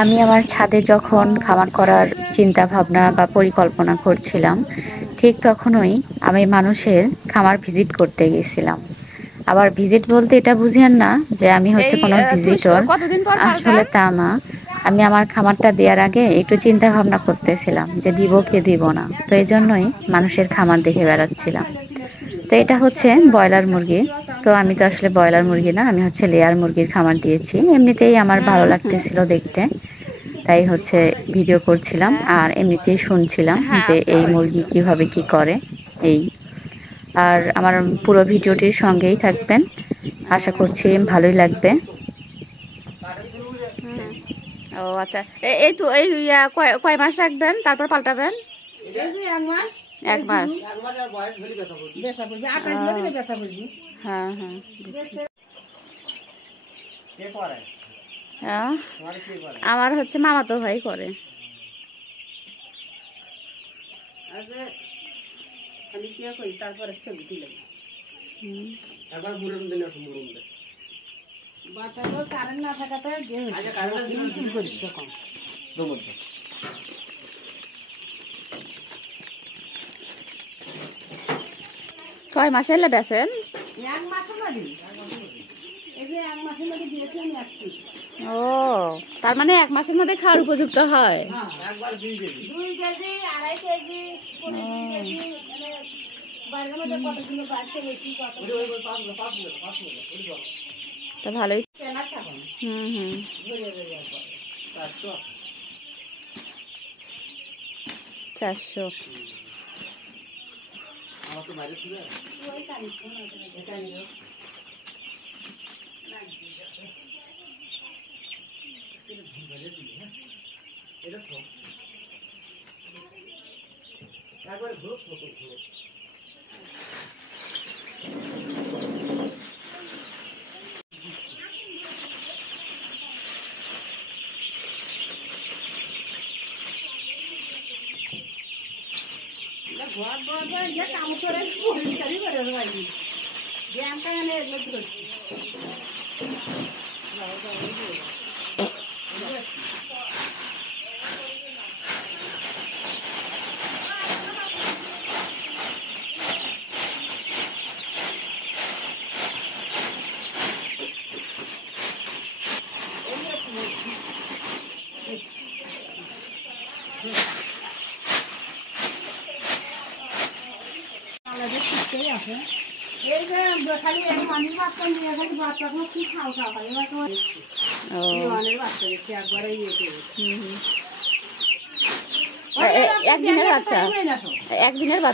আমি আমার ছাদে যখন খামার করার চিন্তা ভাবনা বা পরিকল্পনা করছিলাম, ঠিক তখনই আমি মানুষের খামার ভিজিট করতে গেছিলাম। আবার ভিজিট বলতে এটা বুঝিয়েন না যে আমি হচ্ছে এই কোনো তুষ ভিজিটর, কতদিন পর আসলে পাল্টান? তা না। আমি আমার খামারটা দেওয়ার আগে একটু চিন্তা ভাবনা করতেছিলাম যে দিব কি দিব না, তো এই জন্যই মানুষের খামার দেখে বেড়াচ্ছিলাম। তো এটা হচ্ছে ব্রয়লার মুরগি। তো আমি তো আসলে ব্রয়লার মুরগি না, আমি হচ্ছে লেয়ার মুরগির খামার দিয়েছি। এমনিতেই আমার ভালো লাগতেছিল দেখতে, তাই হচ্ছে ভিডিও করছিলাম হ্যাঁ আর এমনিতেই শুনছিলাম হ্যাঁ যে আছে এই আমার মুরগি কিভাবে কি করে। এই আর আমার পুরো ভিডিওটির সঙ্গেই থাকবেন, আশা করছি ভালোই লাগবে। ও আচ্ছা। এই তো এই কয় কয় মাস রাখবেন তারপর পাল্টাবেন? এক মাস। হ্যাঁ হ্যাঁ আহ, আমার হচ্ছে মামাতো ভাই করে। কয় মাসে এলে বেছেন? ও, তার মানে এক মাসের মধ্যে খাওয়ার উপযুক্ত হয়। তা ভালোই। হুম হুম। 400। কাম করে পরিষ্কারই করে ব্যায়ামটা এগুলো করছি। খালি মানির বাচ্চা নিয়ে খালি বাচ্চাগুলো কি খাও খালি বাচ্চা দেখছি একবারে একদিনের বাচ্চা, একদিনের বাচ্চা।